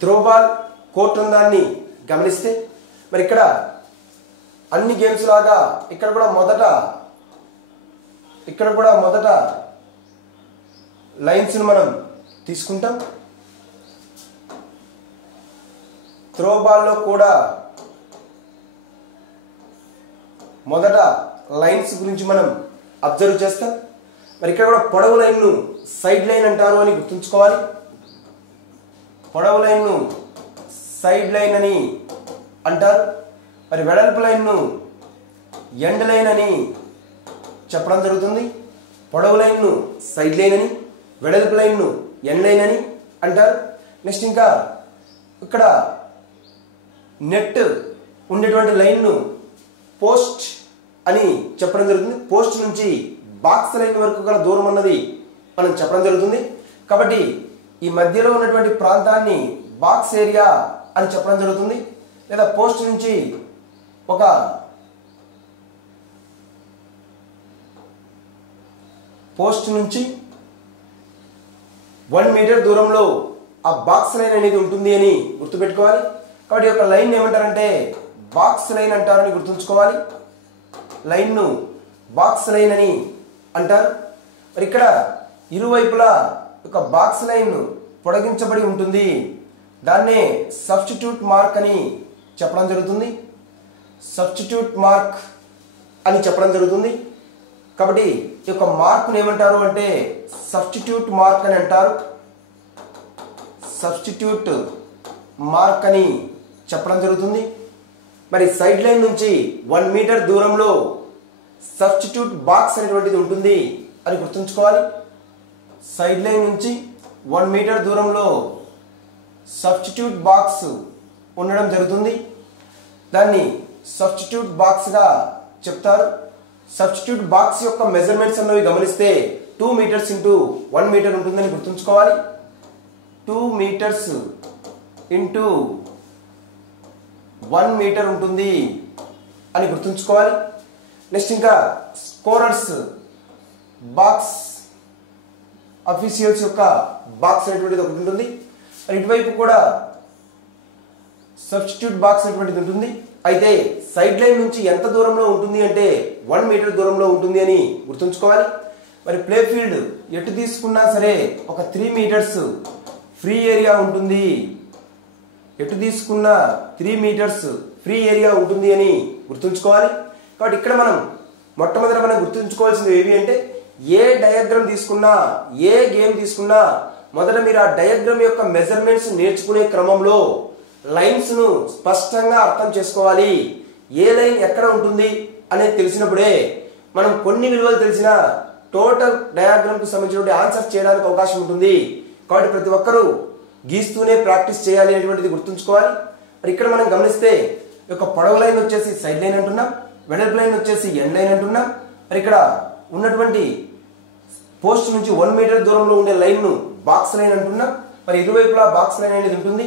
Throwball court ఉందాన్ని గమనిస్తే మరి ఇక్కడ అన్ని గేమ్స్ లాగా ఇక్కడ కూడా మొదట లైన్స్ ని మనం తీసుకుంటాం. త్రోబాల్ లో కూడా మొదట లైన్స్ గురించి మనం అబ్జర్వ్ చేస్తాం. మరి ఇక్కడ కూడా పొడవు లైన్ ను సైడ్ లైన్ అంటారు అని గుర్తుంచుకోవాలి. పొడవు లైన్ ను సైడ్ లైన్ అని అంటారు. మరి వెడల్పు లైన్ ను ఎండ్ లైన్ అని చెప్పడం జరుగుతుంది. పొడవు లైన్ ను సైడ్ లైన్ అని, వెడల్పు లైన్ ను ఎండ్ లైన్ అని అంటారు. నెక్స్ట్ ఇంకా ఇక్కడ నెట్ ఉండేటువంటి లైన్ ను పోస్ట్ అని చెప్పడం జరుగుతుంది. పోస్ట్ నుంచి బాక్స్ లైన్ వరకు గల దూరం అన్నది మనం చెప్పడం జరుగుతుంది. కాబట్టి ఈ మధ్యలో ఉన్నటువంటి ప్రాంతాన్ని బాక్స్ ఏరియా అని చెప్పడం జరుగుతుంది. లేదా పోస్ట్ నుంచి 1 మీటర్ దూరంలో ఆ బాక్స్ లైన్ అనేది ఉంటుంది అని గుర్తుపెట్టుకోవాలి. కాబట్టి ఈ యొక్క లైన్ ఏమంటారంటే బాక్స్ లైన్ అంటారని గుర్తుంచుకోవాలి. లైన్ ను బాక్స్ లైన్ అని అంటారు. మరి ఇక్కడ ఇరువైపులా ఒక బాక్స్ లైన్ పొడిగించబడి ఉంటుంది. దాన్నే సబ్స్టిట్యూట్ మార్క్ అని చెప్పడం జరుగుతుంది. సబ్స్టిట్యూట్ మార్క్ అని చెప్పడం జరుగుతుంది. కాబట్టి ఈ యొక్క మార్క్ను ఏమంటారు అంటే సబ్స్టిట్యూట్ మార్క్ అని అంటారు. సబ్స్టిట్యూట్ మార్క్ అని చెప్పడం జరుగుతుంది. మరి సైడ్ లైన్ నుంచి 1 మీటర్ దూరంలో సబ్స్టిట్యూట్ బాక్స్ అనేటువంటిది ఉంటుంది అని గుర్తుంచుకోవాలి. సైడ్ లైన్ నుంచి 1 మీటర్ దూరంలో సబ్స్టిట్యూట్ బాక్స్ ఉండడం జరుగుతుంది. దాన్ని సబ్స్టిట్యూట్ బాక్స్ గా చెప్తారు. సబ్స్టిట్యూట్ బాక్స్ యొక్క మెజర్మెంట్స్ అన్నవి గమనిస్తే 2 మీటర్స్ ఇంటూ 1 మీటర్ ఉంటుందని గుర్తుంచుకోవాలి. 2 మీటర్స్ ఇంటూ 1 మీటర్ ఉంటుంది అని గుర్తుంచుకోవాలి. నెక్స్ట్ ఇంకా స్కోరర్స్ బాక్స్ అఫీషియల్స్ యొక్క బాక్స్ అనేటువంటిది ఒకటి ఉంటుంది. ఇటువైపు కూడా సబ్స్టిట్యూట్ బాక్స్ అనేటువంటిది ఉంటుంది. అయితే సైడ్ లైన్ నుంచి ఎంత దూరంలో ఉంటుంది అంటే 1 మీటర్ దూరంలో ఉంటుంది అని గుర్తుంచుకోవాలి. మరి ప్లే ఫీల్డ్ ఎటు తీసుకున్నా సరే ఒక 3 మీటర్స్ ఫ్రీ ఏరియా ఉంటుంది. ఎటు తీసుకున్నా 3 మీటర్స్ ఫ్రీ ఏరియా ఉంటుంది అని గుర్తుంచుకోవాలి. కాబట్టి ఇక్కడ మనం మొట్టమొదట మనం గుర్తుంచుకోవాల్సింది ఏవి అంటే ఏ డయాగ్రామ్ తీసుకున్నా, ఏ గేమ్ తీసుకున్నా మొదట మీరు ఆ డయాగ్రామ్ యొక్క మెజర్మెంట్స్ నేర్చుకునే క్రమంలో లైన్స్ ను స్పష్టంగా అర్థం చేసుకోవాలి. ఏ లైన్ ఎక్కడ ఉంటుంది అనేది తెలిసినప్పుడే మనం కొన్ని విలువలు తెలిసిన టోటల్ డయాగ్రామ్ కు సంబంధించిన ఆన్సర్ చేయడానికి అవకాశం ఉంటుంది. కాబట్టి ప్రతి ఒక్కరూ గీస్తూనే ప్రాక్టీస్ చేయాలి అనేటువంటిది గుర్తుంచుకోవాలి. మరి ఇక్కడ మనం గమనిస్తే ఈ యొక్క పొడవు లైన్ వచ్చేసి సైడ్ లైన్ అంటున్నాం, వెడల్పు లైన్ వచ్చేసి ఎండ్ లైన్ అంటున్నాం. మరి ఇక్కడ ఉన్నటువంటి పోస్ట్ నుంచి 1 మీటర్ దూరంలో ఉండే లైన్ ను బాక్స్ లైన్ అంటున్నాం. మరి ఇరువైపులా బాక్స్ లైన్ అనేది ఉంటుంది.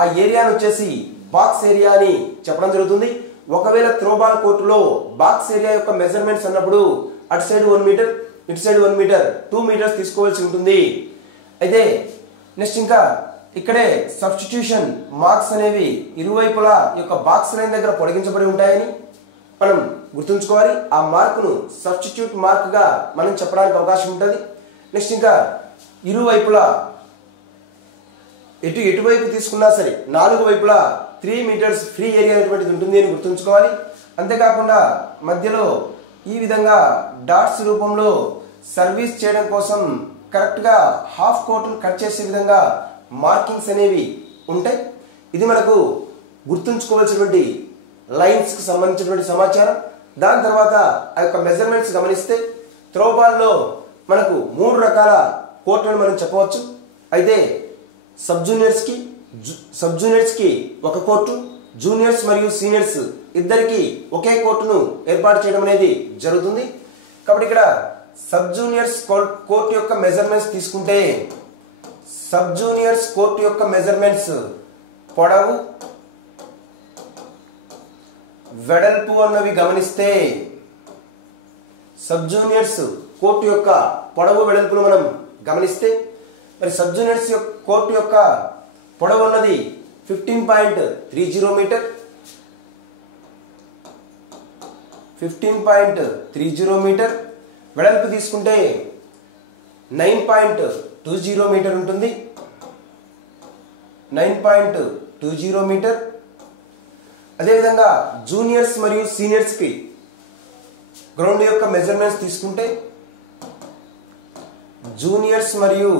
ఆ ఏరియాను వచ్చేసి బాక్స్ ఏరియా అని చెప్పడం జరుగుతుంది. ఒకవేళ త్రోబాల్ కోర్టులో బాక్స్ ఏరియా యొక్క మెజర్మెంట్స్ అన్నప్పుడు అటు సైడ్ 1 మీటర్, ఇటు సైడ్ 1 మీటర్, 2 మీటర్స్ తీసుకోవాల్సి ఉంటుంది. అయితే నెక్స్ట్ ఇంకా ఇక్కడే సబ్స్టిట్యూషన్ మార్క్స్ అనేవి ఇరువైపులా యొక్క బాక్స్ లైన్ దగ్గర పొడిగించబడి ఉంటాయని మనం గుర్తుంచుకోవాలి. ఆ మార్కును సబ్స్టిట్యూట్ మార్క్ గా మనం చెప్పడానికి అవకాశం ఉంటుంది. నెక్స్ట్ ఇంకా ఇరువైపులా ఎటువైపు తీసుకున్నా సరే 4 వైపులా 3 మీటర్స్ ఫ్రీ ఏరియా అనేటువంటిది ఉంటుంది అని గుర్తుంచుకోవాలి. అంతేకాకుండా మధ్యలో ఈ విధంగా డాట్స్ రూపంలో సర్వీస్ చేయడం కోసం కరెక్ట్ గా హాఫ్ కోర్టును కట్ చేసే విధంగా మార్కింగ్స్ అనేవి ఉంటాయి. ఇది మనకు గుర్తుంచుకోవాల్సినటువంటి లైన్స్ కు సంబంధించినటువంటి సమాచారం. దాని తర్వాత ఆ యొక్క మెజర్మెంట్స్ గమనిస్తే త్రోబాల్లో మనకు 3 రకాల కోర్టులను మనం చెప్పవచ్చు. అయితే సబ్ జూనియర్స్ కి ఒక కోర్టు, జూనియర్స్ మరియు సీనియర్స్ ఇద్దరికి ఒకే కోర్టును ఏర్పాటు చేయడం అనేది జరుగుతుంది. కాబట్టి ఇక్కడ సబ్ జూనియర్స్ కోర్టు యొక్క మెజర్మెంట్స్ తీసుకుంటే సబ్ జూనియర్స్ కోర్టు యొక్క మెజర్మెంట్స్ పొడవు, వెడల్పు అన్నవి గమనిస్తే సబ్ జూనియర్స్ కోర్టు యొక్క పొడవు వెడల్పును మనం గమనిస్తే మరి సబ్ జూనియర్స్ కోర్టు యొక్క పొడవు ఉన్నది 15.30 మీటర్, 15.30 మీటర్. వెడల్పు తీసుకుంటే 9.20 మీటర్ ఉంటుంది, 9.20 మీటర్. అదేవిధంగా జూనియర్స్ మరియు సీనియర్స్కి గ్రౌండ్ యొక్క మెజర్మెంట్స్ తీసుకుంటే, జూనియర్స్ మరియు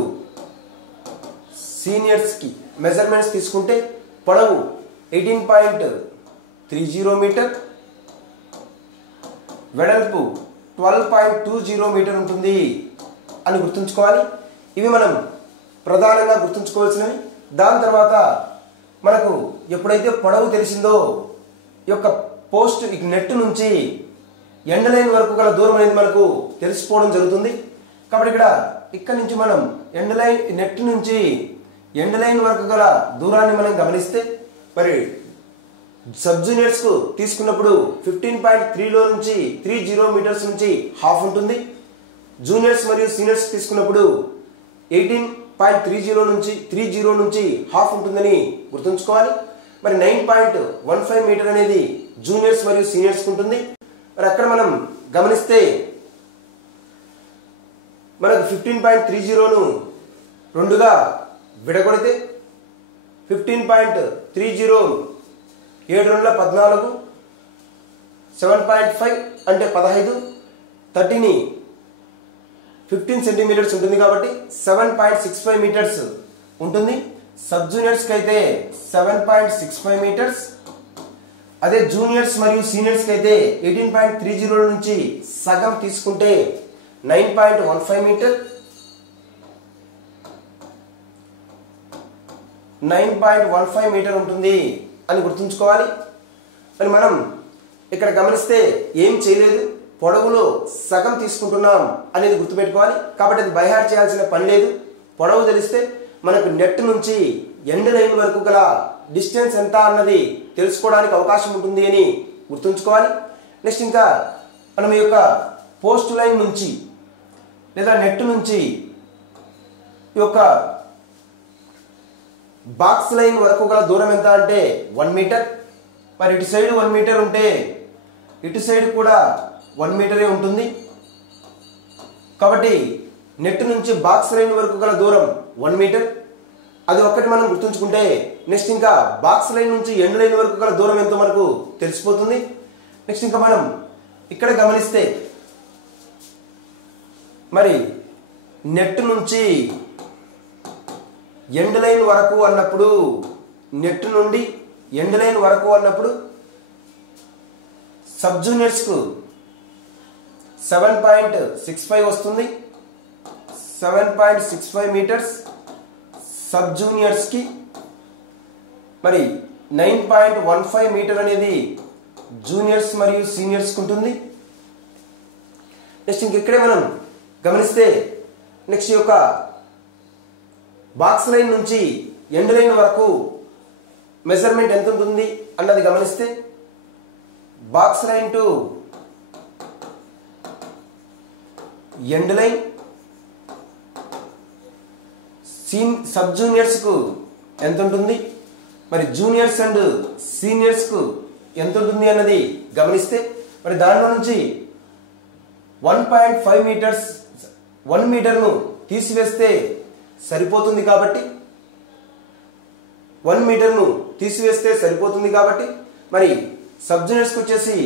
సీనియర్స్కి మెజర్మెంట్స్ తీసుకుంటే పొడవు 18.30 మీటర్, వెడల్పు 12.20 మీటర్ ఉంటుంది అని గుర్తుంచుకోవాలి. ఇవి మనం ప్రధానంగా గుర్తుంచుకోవాల్సినవి. దాని తర్వాత మనకు ఎప్పుడైతే పొడవు తెలిసిందో ఈ యొక్క పోస్ట్ నెట్ నుంచి ఎండ్ లైన్ వరకు గల దూరం అనేది మనకు తెలిసిపోవడం జరుగుతుంది. కాబట్టి ఇక్కడ నుంచి మనం నెట్ నుంచి ఎండ్ లైన్ వరకు గల దూరాన్ని మనం గమనిస్తే, మరి సబ్ జూనియర్స్ కు తీసుకున్నప్పుడు 15.3లో నుంచి 30 మీటర్స్ నుంచి హాఫ్ ఉంటుంది. జూనియర్స్ మరియు సీనియర్స్ తీసుకున్నప్పుడు 18.30 నుంచి హాఫ్ ఉంటుందని గుర్తుంచుకోవాలి. మరి 9.15 మీటర్ అనేది జూనియర్స్ మరియు సీనియర్స్ ఉంటుంది. మరి అక్కడ మనం గమనిస్తే మనకు 15.30ను రెండుగా విడగొడితే 15.30 7 2 14, 7.5 అంటే 15, 30ని 15 సెంటీమీటర్స్ ఉంటుంది కాబట్టి 7.65 మీటర్స్ ఉంటుంది. సబ్ జూనియర్స్కి అయితే 7.65 మీటర్స్. అదే జూనియర్స్ మరియు సీనియర్స్కి అయితే 18.30 నుంచి సగం తీసుకుంటే 9.15 మీటర్, 9.15 మీటర్ ఉంటుంది అని గుర్తుంచుకోవాలి. మరి మనం ఇక్కడ గమనిస్తే ఏం చేయలేదు, పొడవులో సగం తీసుకుంటున్నాం అనేది గుర్తుపెట్టుకోవాలి. కాబట్టి అది బైహార్ట్ చేయాల్సిన పని లేదు. పొడవు తెలిస్తే మనకు నెట్ నుంచి ఎండ్ లైన్ వరకు గల డిస్టెన్స్ ఎంత అన్నది తెలుసుకోవడానికి అవకాశం ఉంటుంది అని గుర్తుంచుకోవాలి. నెక్స్ట్ ఇంకా మనం ఈ యొక్క పోస్ట్ లైన్ నుంచి లేదా నెట్ నుంచి ఈ యొక్క బాక్స్ లైన్ వరకు గల దూరం ఎంత అంటే 1 మీటర్. మరి ఇటు సైడ్ 1 మీటర్ ఉంటే ఇటు సైడ్ కూడా 1 మీటరే ఉంటుంది. కాబట్టి నెట్ నుంచి బాక్స్ లైన్ వరకు గల దూరం 1 మీటర్. అది ఒక్కటి మనం గుర్తుంచుకుంటే నెక్స్ట్ ఇంకా బాక్స్ లైన్ నుంచి ఎండ్ లైన్ వరకు గల దూరం ఎంతో మనకు తెలిసిపోతుంది. నెక్స్ట్ ఇంకా మనం ఇక్కడ గమనిస్తే మరి నెట్ నుంచి ఎండ్ లైన్ వరకు అన్నప్పుడు, నెట్ నుండి ఎండ్ లైన్ వరకు అన్నప్పుడు సబ్ జూనియర్స్కు 7.65 వస్తుంది, 7.65 మీటర్స్. సబ్ జూనియర్స్కి మరి 9.15 మీటర్ అనేది జూనియర్స్ మరియు సీనియర్స్కి ఉంటుంది. నెక్స్ట్ ఇంకెక్కడే మనం గమనిస్తే నెక్స్ట్ యొక్క బాక్స్ లైన్ నుంచి ఎండ్ లైన్ వరకు మెజర్మెంట్ ఎంత ఉంటుంది అన్నది గమనిస్తే, box line to end line sub juniors కు ఎంత ఉంటుంది, మరి జూనియర్స్ అండ్ సీనియర్స్ కు ఎంత ఉంటుంది అన్నది గమనిస్తే, మరి దానిలో నుంచి 1.5 మీటర్స్ 1 మీటర్ను తీసివేస్తే సరిపోతుంది. కాబట్టి 1 మీటర్ను తీసివేస్తే సరిపోతుంది. కాబట్టి మరి సబ్ జూనియర్స్కి వచ్చేసి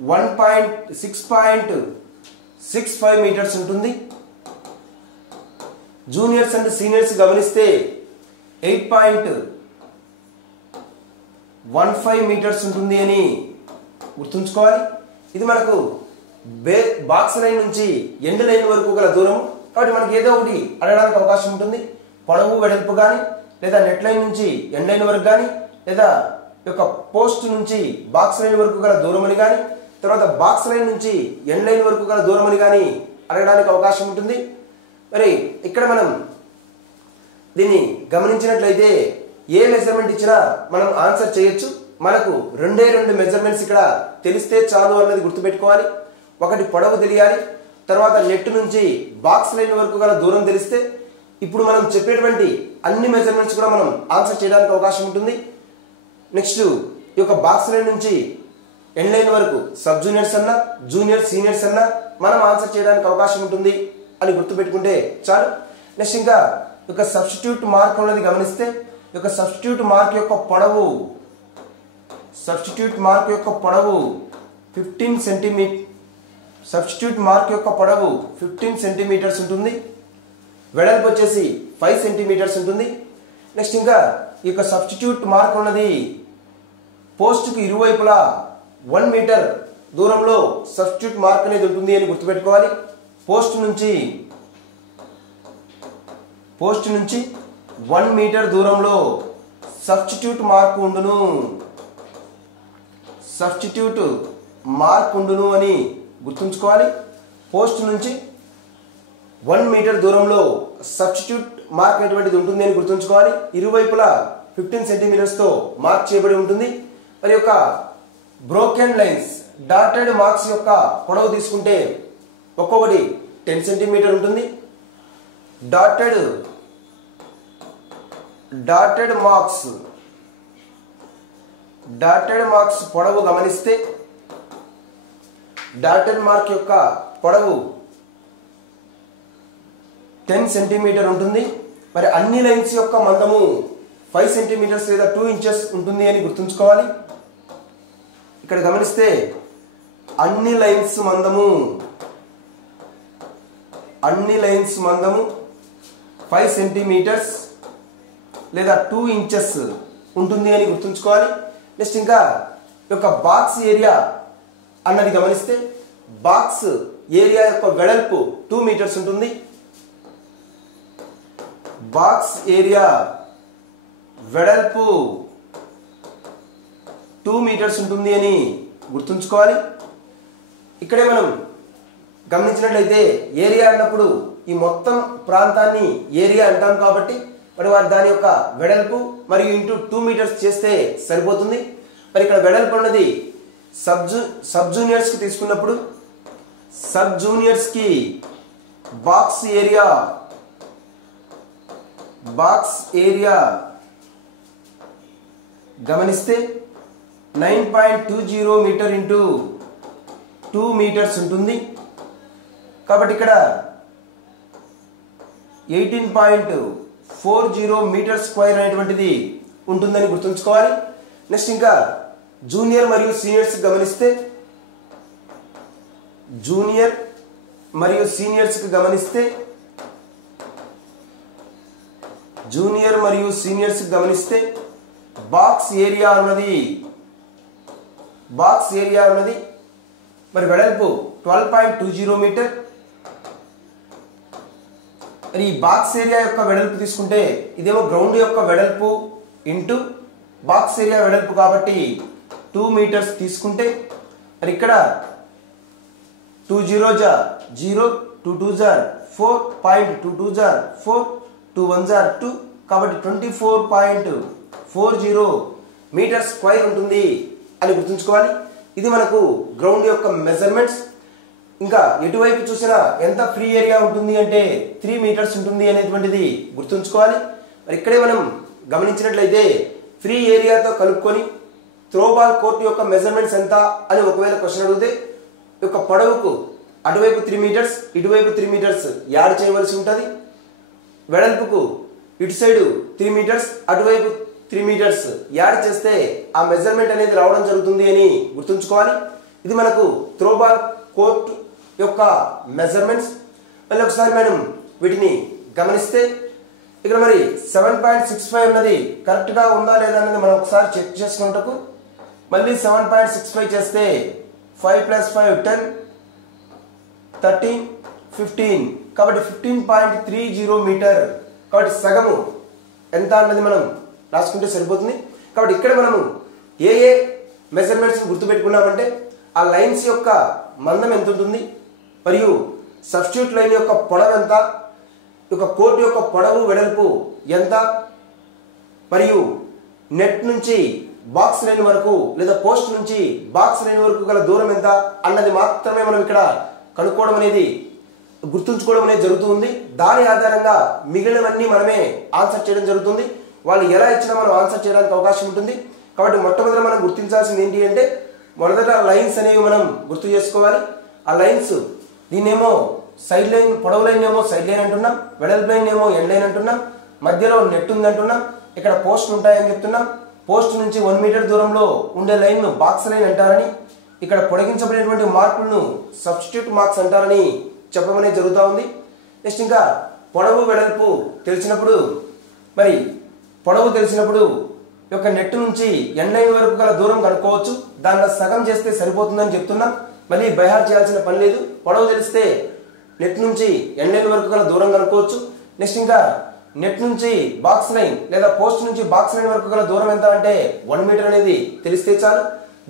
6.65 మీటర్స్ ఉంటుంది. జూనియర్స్ అండ్ సీనియర్స్ గమనిస్తే 8.15 మీటర్స్ ఉంటుంది అని గుర్తుంచుకోవాలి. ఇది మనకు బాక్స్ లైన్ నుంచి ఎండ్ లైన్ వరకు గల దూరం. కాబట్టి మనకి ఏదో ఒకటి అడగడానికి అవకాశం ఉంటుంది. పొడవు వెడల్పు కానీ, లేదా నెట్ లైన్ నుంచి ఎండ్ లైన్ వరకు కానీ, లేదా యొక్క పోస్ట్ నుంచి బాక్స్ లైన్ వరకు గల దూరం అని కానీ, తర్వాత బాక్స్ లైన్ నుంచి ఎండ్ లైన్ వరకు గల దూరం అని కానీ అడగడానికి అవకాశం ఉంటుంది. మరి ఇక్కడ మనం దీన్ని గమనించినట్లయితే ఏ మెజర్మెంట్ ఇచ్చినా మనం ఆన్సర్ చేయొచ్చు. మనకు రెండే 2 మెజర్మెంట్స్ ఇక్కడ తెలిస్తే చాలు అన్నది గుర్తుపెట్టుకోవాలి. ఒకటి పొడవు తెలియాలి, తర్వాత నెట్ నుంచి బాక్స్ లైన్ వరకు గల దూరం తెలిస్తే ఇప్పుడు మనం చెప్పేటువంటి అన్ని మెజర్మెంట్స్ కూడా మనం ఆన్సర్ చేయడానికి అవకాశం ఉంటుంది. నెక్స్ట్ ఈ యొక్క బాక్స్ లైన్ నుంచి ఎండ్ లైన్ వరకు సబ్ జూనియర్స్ అన్నా జూనియర్ సీనియర్స్ అన్నా మనం ఆన్సర్ చేయడానికి అవకాశం ఉంటుంది అని గుర్తుపెట్టుకుంటే చాలు. నెక్స్ట్ ఇంకా ఒక సబ్స్టిట్యూట్ మార్క్ ఉన్నది గమనిస్తే ఈ యొక్క సబ్స్టిట్యూట్ మార్క్ యొక్క పొడవు 15 సెంటీమీటర్. సబ్స్టిట్యూట్ మార్క్ యొక్క పొడవు 15 సెంటీమీటర్స్ ఉంటుంది. వెడల్పు వచ్చేసి 5 సెంటీమీటర్స్ ఉంటుంది. నెక్స్ట్ ఇంకా ఈ యొక్క సబ్స్టిట్యూట్ మార్క్ ఉన్నది పోస్ట్కు ఇరువైపులా 1 మీటర్ దూరంలో సబ్స్టిట్యూట్ మార్క్ అనేది ఉంటుంది అని గుర్తుపెట్టుకోవాలి. పోస్ట్ నుంచి 1 మీటర్ దూరంలో సబ్స్టిట్యూట్ మార్క్ ఉండును. సబ్స్టిట్యూట్ మార్క్ ఉండును అని గుర్తుంచుకోవాలి. పోస్ట్ నుంచి 1 మీటర్ దూరంలో సబ్స్టిట్యూట్ మార్క్ అనేటువంటిది ఉంటుంది అని గుర్తుంచుకోవాలి. ఇరువైపులా 15 సెంటీమీటర్స్తో మార్క్ చేయబడి ఉంటుంది. మరి యొక్క బ్రోకెన్ లైన్స్ డాటెడ్ మార్క్స్ యొక్క పొడవు తీసుకుంటే ఒక్కొక్కటి 10 సెంటీమీటర్ ఉంటుంది. డాటెడ్ మార్క్స్ పొడవు గమనిస్తే డాటెడ్ మార్క్ యొక్క పొడవు 10 సెంటీమీటర్ ఉంటుంది. మరి అన్ని లైన్స్ యొక్క మందము 5 సెంటీమీటర్స్ లేదా 2 ఇంచెస్ ఉంటుంది అని గుర్తుంచుకోవాలి. ఇక్కడ గమనిస్తే అన్ని లైన్స్ మందము 5 సెంటీమీటర్స్ లేదా 2 ఇంచెస్ ఉంటుంది అని గుర్తుంచుకోవాలి. నెక్స్ట్ ఇంకా ఈ యొక్క బాక్స్ ఏరియా అన్నది గమనిస్తే బాక్స్ ఏరియా యొక్క వెడల్పు 2 మీటర్స్ ఉంటుంది. బాక్స్ ఏరియా వెడల్పు 2 మీటర్స్ ఉంటుంది అని గుర్తుంచుకోవాలి. ఇక్కడే మనం గమనించినట్లయితే ఏరియా అన్నప్పుడు ఈ మొత్తం ప్రాంతాన్ని ఏరియా అంటాం కాబట్టి మరి దాని యొక్క వెడల్పు మరియు ఇంటూ 2 మీటర్స్ చేస్తే సరిపోతుంది. మరి ఇక్కడ వెడల్పు అన్నది సబ్ జూనియర్స్ కి తీసుకున్నప్పుడు సబ్ జూనియర్స్ కి బాక్స్ ఏరియా గమనిస్తే 9.20 మీటర్ ఇంటూ 2 మీటర్స్ ఉంటుంది. కాబట్టి ఇక్కడ 18.40 మీటర్ స్క్వేర్ అనేటువంటిది ఉంటుందని గుర్తుంచుకోవాలి. నెక్స్ట్ ఇంకా జూనియర్ మరియు సీనియర్స్ గమనిస్తే బాక్స్ ఏరియా అన్నది మరి వెడల్పు 12.20 మీటర్. మరి ఈ బాక్స్ ఏరియా యొక్క వెడల్పు తీసుకుంటే ఇదేమో గ్రౌండ్ యొక్క వెడల్పు ఇంటూ బాక్స్ ఏరియా వెడల్పు కాబట్టి 2 మీటర్స్ తీసుకుంటే మరి ఇక్కడ 2 0 0 2 2 4.22 4 2 1 2 కాబట్టి 24.40 మీటర్ స్క్వేర్ ఉంటుంది అని గుర్తుంచుకోవాలి. ఇది మనకు గ్రౌండ్ యొక్క మెజర్మెంట్స్. ఇంకా ఎటువైపు చూసినా ఎంత ఫ్రీ ఏరియా ఉంటుంది అంటే 3 మీటర్స్ ఉంటుంది అనేటువంటిది గుర్తుంచుకోవాలి. మరి ఇక్కడే మనం గమనించినట్లయితే ఫ్రీ ఏరియాతో కలుపుకొని త్రోబాల్ కోర్టు యొక్క మెజర్మెంట్స్ ఎంత అని ఒకవేళ క్వశ్చన్ అడిగితే యొక్క పొడవుకు అటువైపు 3 మీటర్స్ ఇటువైపు 3 మీటర్స్ యాడ్ చేయవలసి ఉంటుంది. వెడల్పుకు ఇటు సైడ్ 3 మీటర్స్ అటువైపు 3 మీటర్స్ యాడ్ చేస్తే ఆ మెజర్మెంట్ అనేది రావడం జరుగుతుంది అని గుర్తుంచుకోవాలి. ఇది మనకు త్రోబాల్ కోర్టు యొక్క మెజర్మెంట్స్. మళ్ళీ ఒకసారి మనం వీటిని గమనిస్తే ఇక్కడ మరి 7.65 ఉన్నది కరెక్ట్గా ఉందా లేదా అనేది మనం ఒకసారి చెక్ చేసుకున్నటకు మళ్ళీ 7.65 చేస్తే 5 + 5 10 13 15 కాబట్టి 15.30 మీటర్. కాబట్టి సగము ఎంత అన్నది మనం రాసుకుంటే సరిపోతుంది. కాబట్టి ఇక్కడ మనము ఏ మెజర్మెంట్స్ గుర్తుపెట్టుకున్నామంటే ఆ లైన్స్ యొక్క మందం ఎంత ఉంటుంది మరియు సబ్స్టిట్యూట్ లైన్ యొక్క పొడవు ఎంత, యొక్క కోర్టు యొక్క పొడవు వెడల్పు ఎంత, మరియు నెట్ నుంచి బాక్స్ లైన్ వరకు లేదా పోస్ట్ నుంచి బాక్స్ లైన్ వరకు గల దూరం ఎంత అన్నది మాత్రమే మనం ఇక్కడ కనుక్కోవడం అనేది గుర్తుంచుకోవడం అనేది జరుగుతుంది. దాని ఆధారంగా మిగిలినవన్నీ మనమే ఆన్సర్ చేయడం జరుగుతుంది. వాళ్ళు ఎలా ఇచ్చినా మనం ఆన్సర్ చేయడానికి అవకాశం ఉంటుంది. కాబట్టి మొట్టమొదట మనం గుర్తించాల్సింది ఏంటి అంటే మొదట లైన్స్ అనేవి మనం గుర్తు చేసుకోవాలి. ఆ లైన్స్ దీన్నేమో సైడ్ లైన్, పొడవు లైన్ ఏమో సైడ్ లైన్ అంటున్నాం, వెడల్పు లైన్ ఏమో ఎండ్ లైన్ అంటున్నాం, మధ్యలో నెట్ ఉంది అంటున్నాం, ఇక్కడ పోస్ట్ ఉంటాయని చెప్తున్నాం. పోస్ట్ నుంచి 1 మీటర్ దూరంలో ఉండే లైన్ ను బాక్స్ లైన్ అంటారని, ఇక్కడ పొడిగించబడినటువంటి మార్కులను సబ్స్టిట్యూట్ మార్క్స్ అంటారని చెప్పమనే జరుగుతూ ఉంది. నెక్స్ట్ ఇంకా పొడవు వెడల్పు తెలిసినప్పుడు మరి పొడవు తెలిసినప్పుడు యొక్క నెట్ నుంచి ఎండ్ లైన్ వరకు గల దూరం కనుక్కోవచ్చు. దానిలో సగం చేస్తే సరిపోతుందని చెప్తున్నాం. మళ్ళీ బైహార్ చేయాల్సిన పని లేదు. పొడవు తెలిస్తే నెట్ నుంచి ఎండ్ లైన్ వరకు గల దూరం కనుక్కోవచ్చు. నెక్స్ట్ ఇంకా నెట్ నుంచి బాక్స్ లైన్ లేదా పోస్ట్ నుంచి బాక్స్ లైన్ వరకు గల దూరం ఎంత అంటే 1 మీటర్ అనేది తెలిస్తే చాలు.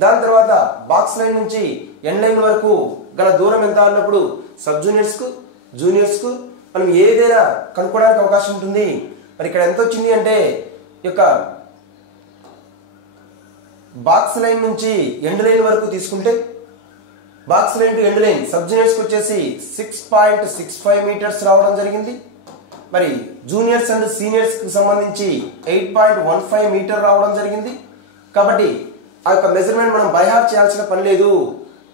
దాని తర్వాత బాక్స్ లైన్ నుంచి ఎండ్ లైన్ వరకు గల దూరం ఎంత అన్నప్పుడు సబ్ జూనియర్స్ కు జూనియర్స్ కు మనం ఏదైనా కనుక్కోవడానికి అవకాశం ఉంటుంది. మరి ఇక్కడ ఎంత వచ్చింది అంటే యొక్క బాక్స్ లైన్ నుంచి ఎండ్ లైన్ వరకు తీసుకుంటే box line to end line sub juniors కి వచ్చేసి 6.65 మీటర్స్ రావడం జరిగింది. మరి జూనియర్స్ అండ్ సీనియర్స్ కి సంబంధించి 8.15 మీటర్ రావడం జరిగింది. కాబట్టి ఆ యొక్క మెజర్మెంట్ మనం బైహార్ట్ చేయాల్సిన పని లేదు.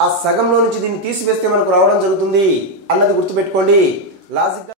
ఆ సగంలో నుంచి దీన్ని తీసివేస్తే మనకు రావడం జరుగుతుంది అన్నది గుర్తుపెట్టుకోండి. లాజిక్